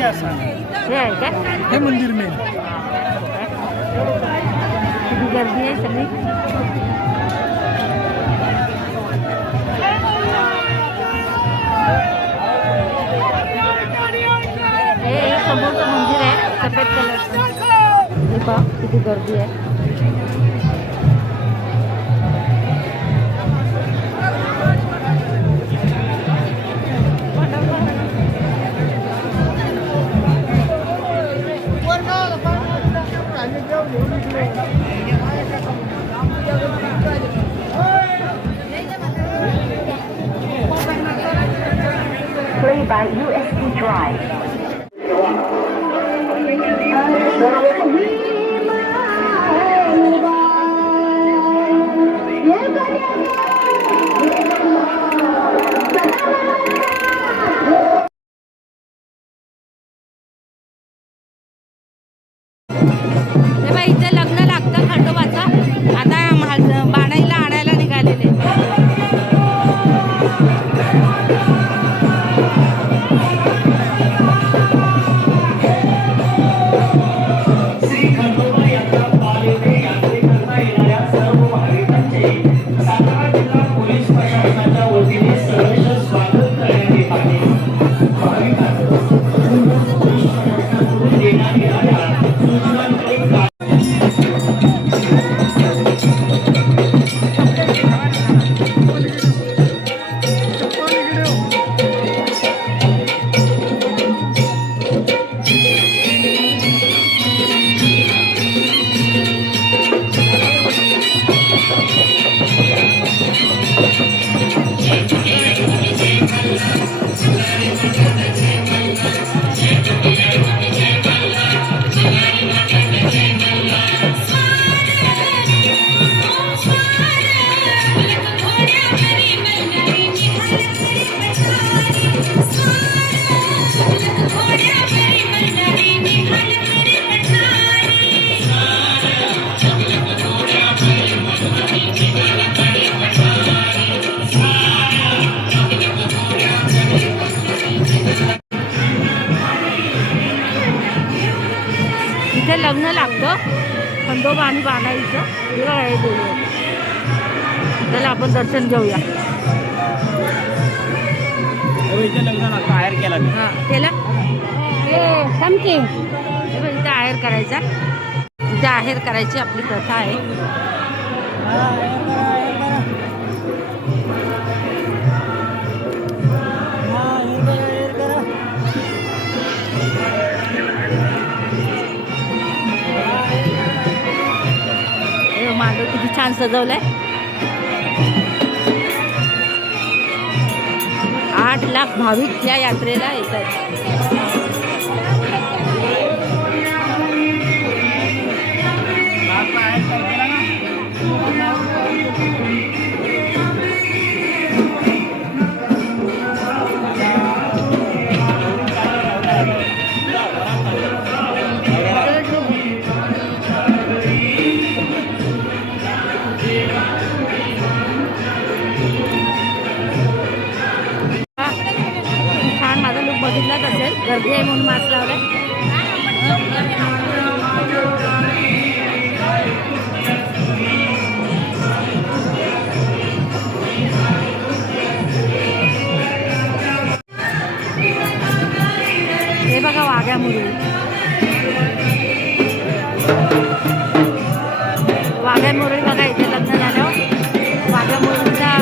हे असा हे आहे का? हे मंदिर मेन. किती गर्दी आहे सगळी. हे समोरचं मंदिर आहे सफेद कलरचं. हे पहा किती गर्दी आहे. Play by USB Drive. इथे लग्न लागतं खंडोबाचं. आता बाणाईला आणायला निघालेले. इथे लग्न लागतं खंडोबा आणि बाणाईचं. त्याला आपण दर्शन घेऊया. इथे लग्न लागतं. आहेर केला हां केला. हे थांबते. इथे आहेर करायचा. इथे आहेर करायची आपली प्रथा आहे. मांडव किती छान सजवलंय. 8 लाख भाविक या यात्रेला येतात. बघितलाच असेल गर्दी आहे म्हणून मास्क लावलाय. हे बघा वाघ्या मुरळी. वाघ्या मुरळी बघा इथे लग्न झाल्यावर वाघ्या मुरळीचा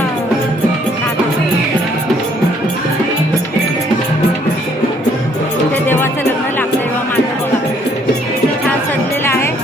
देवाचं लग्न लागतं तेव्हा माझं बघा छान सजलेलं आहे.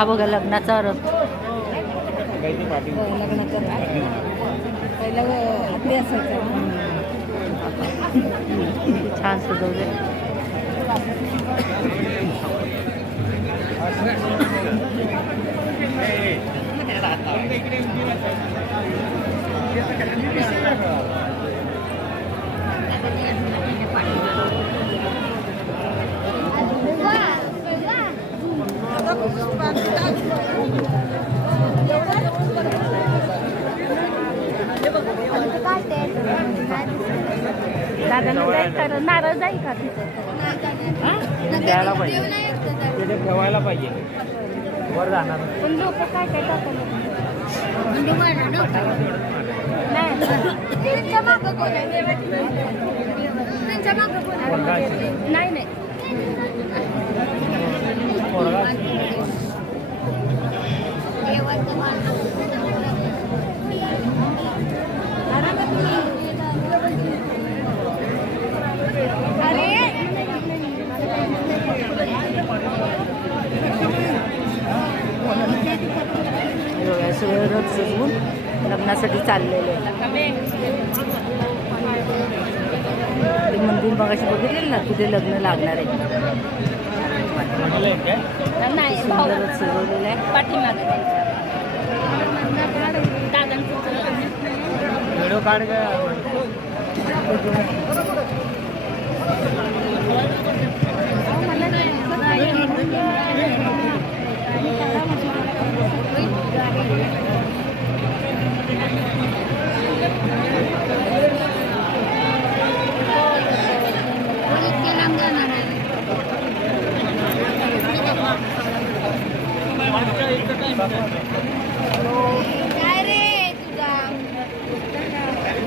हा बघा लग्नाचा रथ. पाठी लग्नाचा रथ पहिला आपली असायचं. छान सजवले. दादा नारळ जाईल का तिथे? द्यायला पाहिजे, तिथे ठेवायला पाहिजे, वर जाणार पण लोक काय काय टाकतात नाही नाही. सगळे रथ सजवून लग्नासाठी चाललेले. ते मंदिर मगाशी बघितलेलं ना, तिथे लग्न लागणार आहे. सुंदर रथ सजवलेलं आहे. पाठीमागे व्हिडिओ काढ का?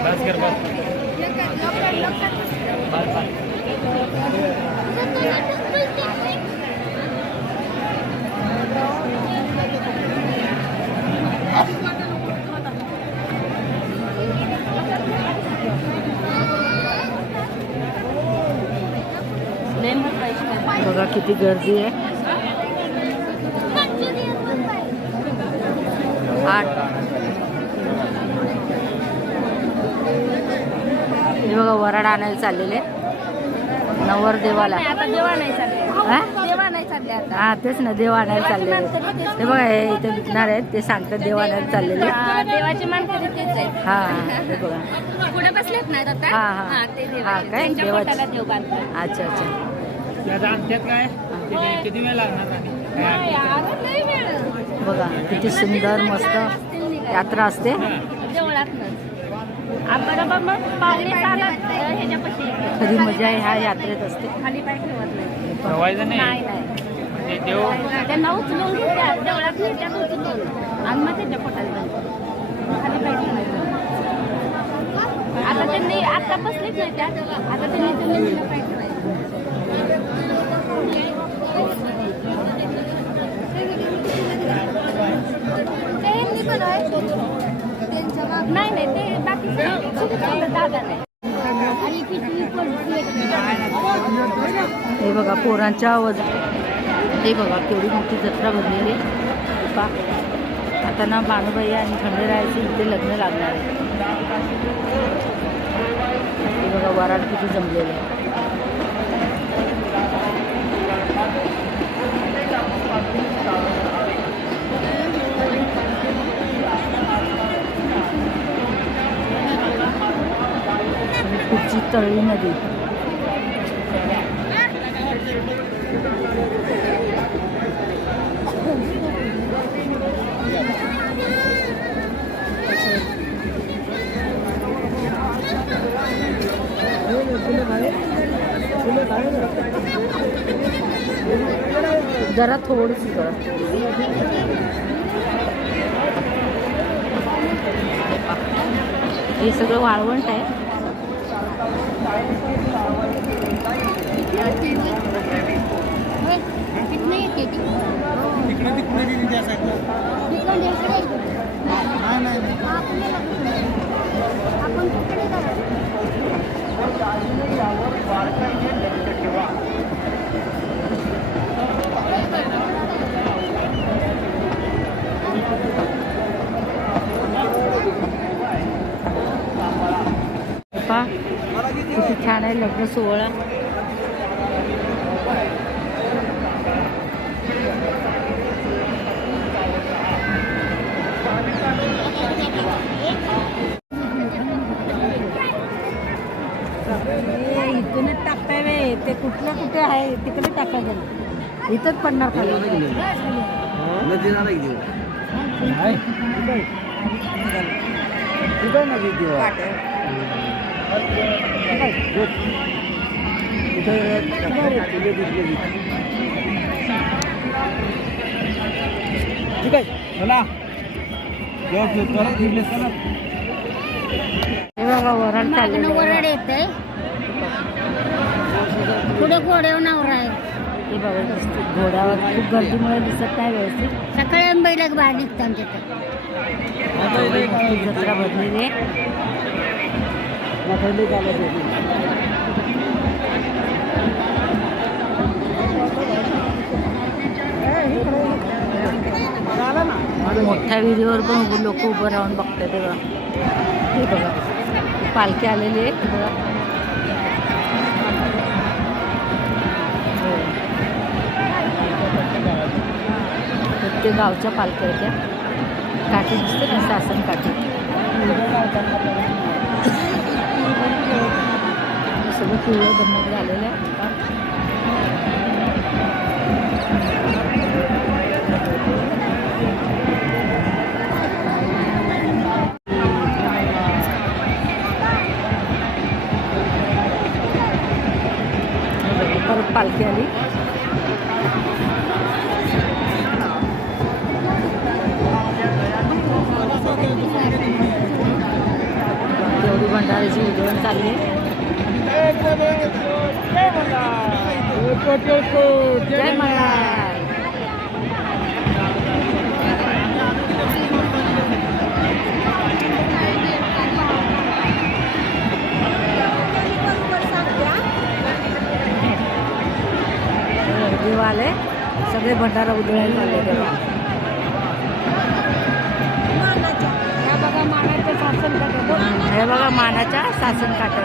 बस कर बस. बघा किती गर्दी आहे. 8 हे बघा वराड आणायला चाललेले नवर देवाला. आता देवा नाही चालले, हा देवा नाही चालले आता. हा तेच ना, देव आणायला चाललेले. ते बघा हे इथे विकणार आहेत, ते सांगतात देव आणायला चाललेले. देवाची मानकरी तेच आहेत. हा हे बघा पुढे बसलेत नाहीत आता. हा हा हा, ते देव हा आहेत. काय त्यांच्या देवाची. पोटाला देव बांधतात. अच्छा अच्छा. त्याचा अंत्यात काय किती वेळ लागणार आणि नाही, आता लई वेळ. बघा किती सुंदर मस्त यात्रा असते. देवळातनंच आपण मग पाहुणे चालत ह्याच्यापाशी खरी मजा ह्या यात्रेत असते. खाली पाय ठेवत नाही. ठेवायचं नाही नाही. नाही, ते देव त्यांना उचलून घेतात देवळात नेत्यात उचलून आणि मग त्यांच्या पोटाला बांधतात. खाली पाय ठेवायचं. आता त्यांनी आता बसलेच नाही त्यात, आता त्यांनी जमिनीला पाय ठेवायचं. नाही नाही, ते बाकी दादा नाही. हे बघा पोरांच्या हे बघा केवढी मोठी जत्रा भरलेली आहे. पा आता ना बाणूबाई आणि खंडेरायाचे इथे लग्न लागणार आहे. हे बघा वराड किती जमलेले आहे. कुठची तळी नदी. जरा थोडंच जरा हे सगळं वाळवंट आहे. आहे लग्न सोहळा. इथूनच टाकताय वे ते कुठलं कुठे आहे तिकडे टाकायचं इथंच पडणार खाली. ठीक आहे चला हे बघा वरण चाललेलं आहे. वरड येते पुढे घोड्यावर नवरा आहे. हे बघा दिसते घोड्यावर खूप गर्दीमुळे दिसत नाही व्यवस्थित. सकाळी बैल बाहेर निघतात तिथे. जत्रा भरलेली आहे. मोठ्या व्हिडिओवर पण लोक उभं राहून बघतात. तेव्हा हे बघा पालखी आलेली आहे. हे बघा प्रत्येक गावच्या पालख्या आहेत त्या. काठी दिसते ना शासन काठी. सगळं पिवळं बनवून झालेलं आहे. परत पालखी आली. एवढी भंडाऱ्याची उधळण चालली आहे. जय महाराज. देवाले सगळे भंडारा उधळायला चालले तेव्हा. हे बघा मानाचं शासन करतात. हे बघा मानाच्या शासन काठ.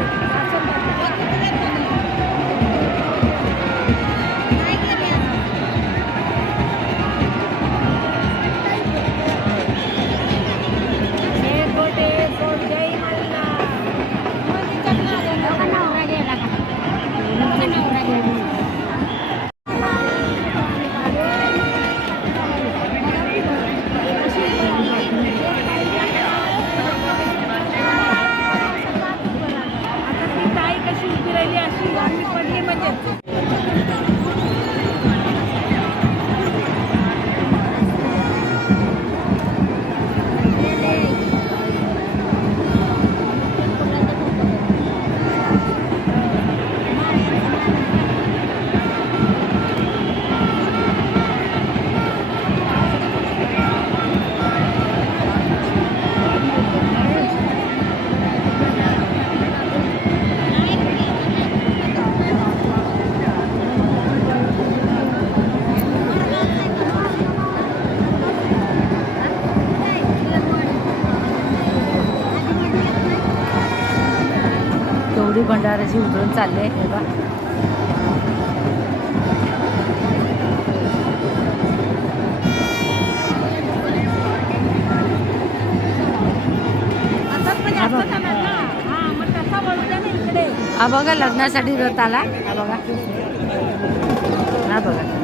केवढी भंडाऱ्याची उधळण चालली आहे. हे बघा हा बघा लग्नासाठी रथ आला. हा बघा हा बघा